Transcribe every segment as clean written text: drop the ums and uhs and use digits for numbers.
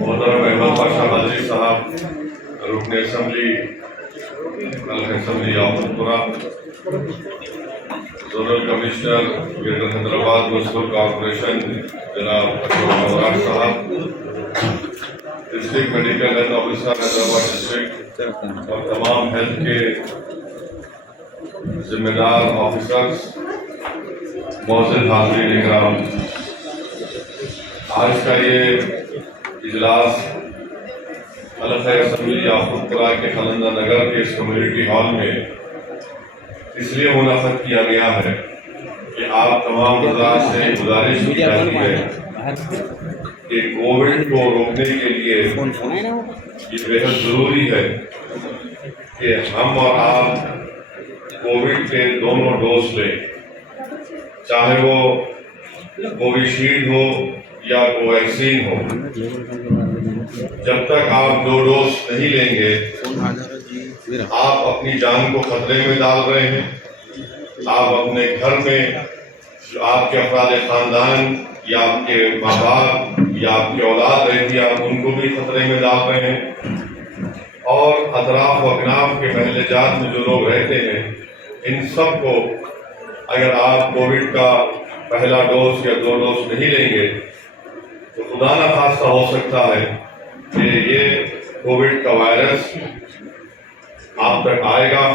محترم احمد پاشا ملک صاحب رکن اسمبلی یاقوت پورہ، zonal commissioner greater Hyderabad municipal corporation جناب اشوک مہراج صاحب، district medical health officer Hyderabad district اور تمام ہیلتھ کے ذمہ دار آفیسرز، معزز حاضرین اکرام، آج کا یہ اجلاس حلقہ اسمبلی یاقوت پورہ کے خلندہ نگر کے اس کمیونٹی ہال میں اس لیے منعقد کیا گیا ہے کہ آپ تمام حضرات سے گزارش کی جاتی ہے کہ کووڈ کو روکنے کے لیے یہ بہت ضروری ہے کہ ہم اور آپ کووڈ کے دونوں ڈوز لیں، چاہے وہ کووشیلڈ ہو یا کوویکسین ہو۔ جب تک آپ 2 ڈوز نہیں لیں گے آپ اپنی جان کو خطرے میں ڈال رہے ہیں، آپ اپنے گھر میں جو آپ کے افراد خاندان یا آپ کے ماں باپ یا آپ کی اولاد رہتی ہے آپ ان کو بھی خطرے میں ڈال رہے ہیں، اور اطراف و اکناف کے محلے جات میں جو لوگ رہتے ہیں ان سب کو اگر آپ کووڈ کا پہلا ڈوز یا 2 ڈوز نہیں لیں گے تو خدا نخواستہ ہو سکتا ہے کہ یہ کووڈ کا وائرس آپ تک آئے گا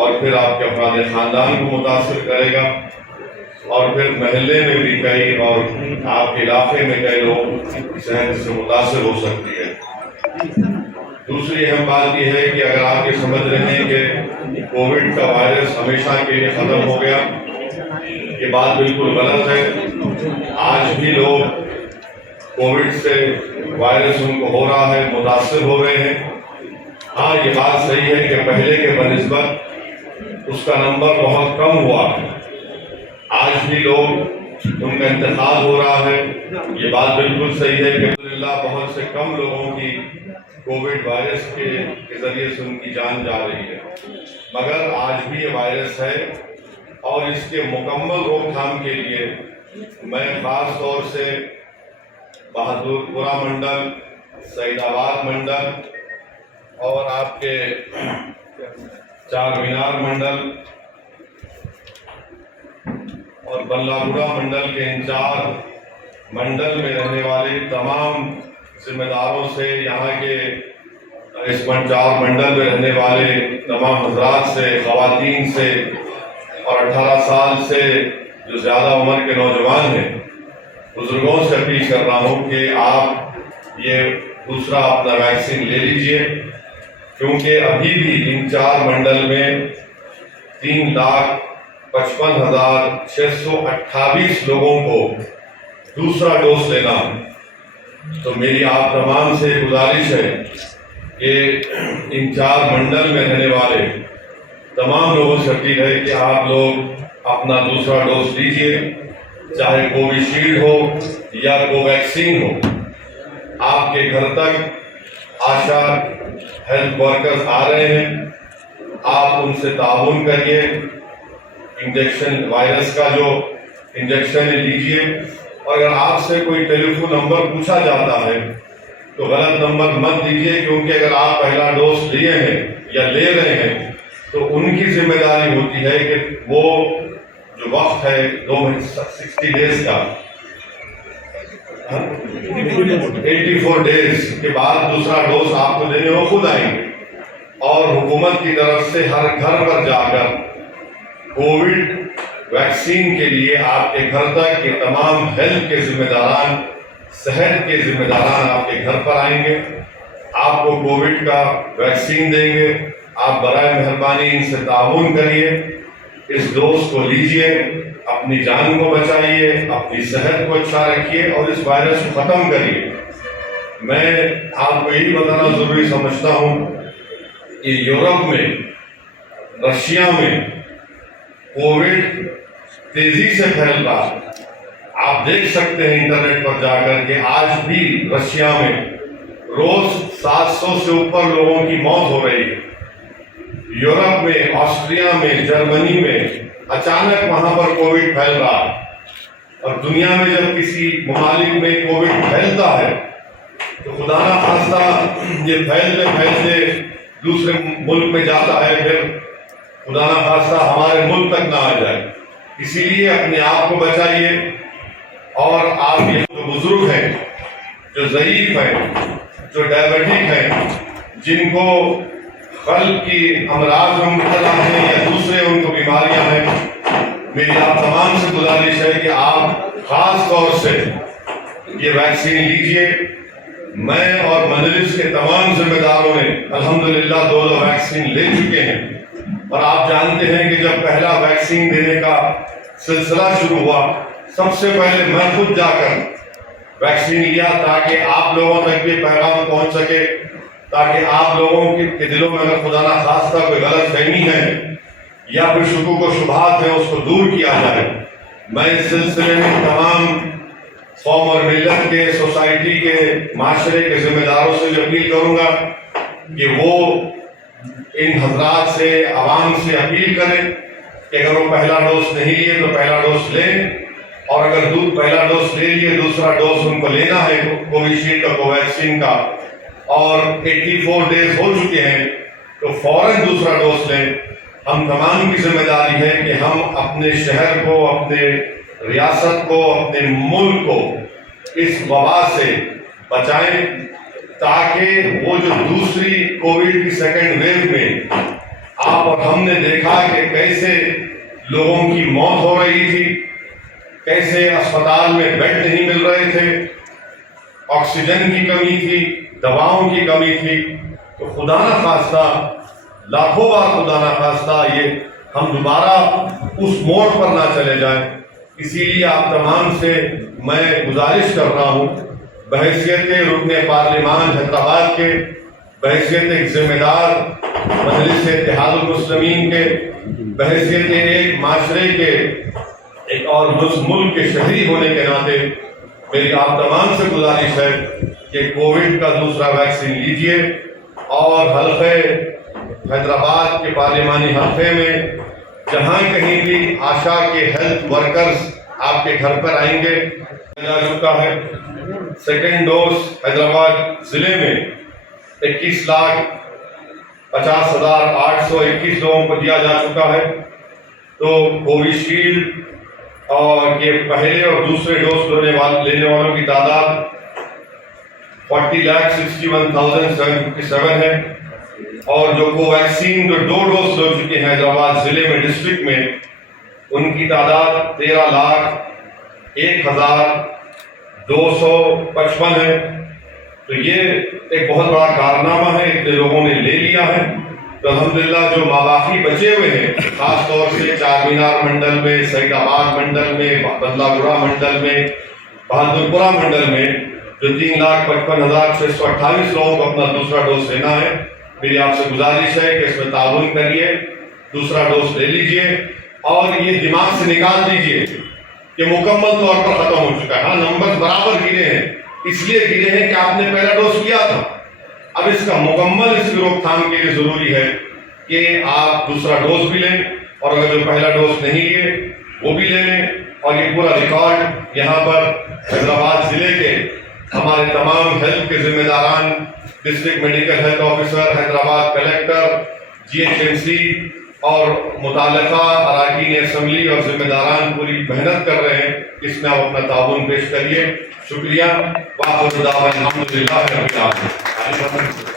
اور پھر آپ کے افراد خاندان کو متاثر کرے گا، اور پھر محلے میں بھی کئی اور آپ کے علاقے میں کئی لوگ صحت سے متاثر ہو سکتی ہے۔ دوسری اہم بات یہ ہے کہ اگر آپ یہ سمجھ رہے ہیں کہ کووڈ کا وائرس ہمیشہ کے لیے ختم ہو گیا، یہ بات بالکل غلط ہے۔ آج بھی لوگ کووڈ سے وائرس ان کو ہو رہا ہے، متاثر ہو رہے ہیں۔ ہاں یہ بات صحیح ہے کہ پہلے کے بنسبت اس کا نمبر بہت کم ہوا ہے، آج بھی لوگ ان کا انتقال ہو رہا ہے، یہ بات بالکل صحیح ہے کہ الحمدللہ بہت سے کم لوگوں کی کووڈ وائرس کے ذریعے سے ان کی جان جا رہی ہے، مگر آج بھی یہ وائرس ہے، اور اس کے مکمل روک تھام کے لیے میں خاص طور سے بہادر پورہ منڈل، سعید آباد منڈل اور آپ کے چار مینار منڈل اور بلہ گڑھا منڈل کے انچارج منڈل میں رہنے والے تمام ذمہ داروں سے، یہاں کے اس 4 منڈل میں رہنے والے تمام حضرات سے، خواتین سے اور 18 سال سے جو زیادہ عمر کے نوجوان ہیں، بزرگوں سے اپیل کر رہا ہوں کہ آپ یہ دوسرا اپنا ویکسین لے لیجئے، کیونکہ ابھی بھی ان 4 منڈل میں 3,55,628 لوگوں کو دوسرا ڈوز لینا ہے۔ تو میری آپ تمام سے گزارش ہے کہ ان 4 منڈل میں رہنے والے تمام لوگوں سے اپیل ہے کہ آپ لوگ اپنا دوسرا ڈوز لیجئے، چاہے کووشیلڈ ہو یا کوویکسین ہو۔ آپ کے گھر تک آشا ہیلتھ ورکرز آ رہے ہیں، آپ ان سے تعاون کریے، انجیکشن وائرس کا جو انجیکشن لیجئے، اور اگر آپ سے کوئی ٹیلی فون نمبر پوچھا جاتا ہے تو غلط نمبر مت دیجئے، کیونکہ اگر آپ پہلا ڈوز لیے ہیں یا لے رہے ہیں تو ان کی ذمہ داری ہوتی ہے کہ وہ جو وقت ہے 60 ڈیز کا 84 ڈیز کے بعد دوسرا ڈوز آپ کو دینے وہ خود آئیں گے، اور حکومت کی طرف سے ہر گھر پر جا کر کووڈ ویکسین کے لیے آپ کے گھر تک یہ تمام ہیلتھ کے ذمہ داران، صحت کے ذمہ داران آپ کے گھر پر آئیں گے، آپ کو کووڈ کا ویکسین دیں گے۔ آپ برائے مہربانی ان سے تعاون کریے، اس ڈوز کو لیجئے، اپنی جان کو بچائیے، اپنی صحت کو اچھا رکھیے اور اس وائرس کو ختم کریے۔ میں آپ کو یہی بتانا ضروری سمجھتا ہوں کہ یورپ میں، رشیا میں کووڈ تیزی سے پھیل رہا ہے۔ آپ دیکھ سکتے ہیں انٹرنیٹ پر جا کر کہ آج بھی رشیا میں روز 700 سے اوپر لوگوں کی موت ہو رہی ہے۔ یورپ میں، آسٹریا میں، جرمنی میں اچانک وہاں پر کووڈ پھیل رہا ہے، اور دنیا میں جب کسی ممالک میں کووڈ پھیلتا ہے تو خدا نہ خواستہ یہ پھیلتے دوسرے ملک میں جاتا ہے، پھر خدا نہ خواستہ ہمارے ملک تک نہ آ جائے. اسی لیے اپنے آپ کو بچائیے، اور آپ یہ جو بزرگ ہیں، جو ضعیف ہیں، جو ڈائبٹک ہیں، جن کو قلب کی امراض میں مبتلا ہیں یا دوسرے ان کو بیماریاں ہیں، میری آپ تمام سے گزارش ہے کہ آپ خاص طور سے یہ ویکسین لیجئے. میں اور مجلس کے تمام ذمہ داروں نے الحمدللہ 2 ویکسین لے چکے ہیں، اور آپ جانتے ہیں کہ جب پہلا ویکسین دینے کا سلسلہ شروع ہوا، سب سے پہلے میں خود جا کر ویکسین لیا تاکہ آپ لوگوں تک یہ پیغام پہنچ سکے، تاکہ آپ لوگوں کے دلوں میں اگر خدا نہ خواستہ کوئی غلط فہمی ہے یا پھر شکوک و شبہات ہیں اس کو دور کیا جائے. میں اس سلسلے میں تمام قوم اور ملت کے، سوسائٹی کے، معاشرے کے ذمہ داروں سے بھی اپیل کروں گا کہ وہ ان حضرات سے، عوام سے اپیل کریں کہ اگر وہ پہلا ڈوز نہیں لیے تو پہلا ڈوز لیں، اور اگر پہلا ڈوز لے لیے دوسرا ڈوز ان کو لینا ہے کووشیلڈ کا، کوویکسین کا، اور 84 ڈیز ہو چکے ہیں تو فوراً دوسرا ڈوز لیں. ہم تمام کی ذمہ داری ہے کہ ہم اپنے شہر کو، اپنے ریاست کو، اپنے ملک کو اس وبا سے بچائیں، تاکہ وہ جو دوسری کووڈ کی سیکنڈ ویو میں آپ اور ہم نے دیکھا کہ کیسے لوگوں کی موت ہو رہی تھی، کیسے اسپتال میں بیڈ نہیں مل رہے تھے، آکسیجن کی کمی تھی، دواؤں کی کمی تھی، تو خدا نہ خواستہ، لاکھوں بار خدا نہ خواستہ یہ ہم دوبارہ اس موڑ پر نہ چلے جائیں. اسی لیے آپ تمام سے میں گزارش کر رہا ہوں، بحیثیت رکن پارلیمان حیدرآباد کے، بحیثیت ایک ذمہ دار مجلس اتحاد المسلمین کے، بحیثیت ایک معاشرے کے، ایک اور ملک کے شہری ہونے کے ناطے میری آپ تمام سے گزارش ہے کہ کووڈ کا دوسرا ویکسین لیجئے، اور حلقے حیدرآباد کے پارلیمانی حلقے میں جہاں کہیں بھی آشا کے ہیلتھ ورکرز آپ کے گھر پر آئیں گے جا چکا ہے. سیکنڈ ڈوز حیدرآباد ضلع میں 21,50,821 لوگوں کو دیا جا چکا ہے. تو کووشیلڈ اور یہ پہلے اور دوسرے ڈوز لینے والوں کی تعداد 40,61,757 ہے، اور جو کوویکسین جو 2 ڈوز لے چکے ہیں حیدرآباد ضلع میں، ڈسٹرکٹ میں، ان کی تعداد 13,01,255 ہے. تو یہ ایک بہت بڑا کارنامہ ہے، اتنے لوگوں نے لے لیا ہے. تو الحمدللہ جو ماباقی بچے ہوئے ہیں، خاص طور سے چار مینار منڈل میں، سعید آباد منڈل میں، بدلہ گڑھا منڈل میں، بہادر پورہ منڈل میں، جو 3,55,628 لوگوں کو اپنا دوسرا ڈوز لینا ہے، میری آپ سے گزارش ہے کہ اس میں تعاون کریے، دوسرا ڈوز لے لیجئے، اور یہ دماغ سے نکال دیجئے کہ مکمل طور پر ختم ہو چکا ہے. ہاں نمبر برابر گرے ہیں، اس لیے گرے ہیں کہ آپ نے پہلا ڈوز لیا تھا. اب اس کا مکمل اس کی روک تھام کے لیے ضروری ہے کہ آپ دوسرا ڈوز بھی لیں، اور اگر جو پہلا ڈوز نہیں لیے وہ بھی لے لیں. اور یہ پورا ریکارڈ یہاں پر حیدرآباد ضلع کے ہمارے تمام ہیلتھ کے ذمہ داران، district medical health officer, Hyderabad collector, GHMC اور متعلقہ اراکین اسمبلی اور ذمہ داران پوری محنت کر رہے ہیں. اس میں آپ اپنا تعاون پیش کریے. شکریہ. وآخر دعوانا الحمدللہ رب العالمین.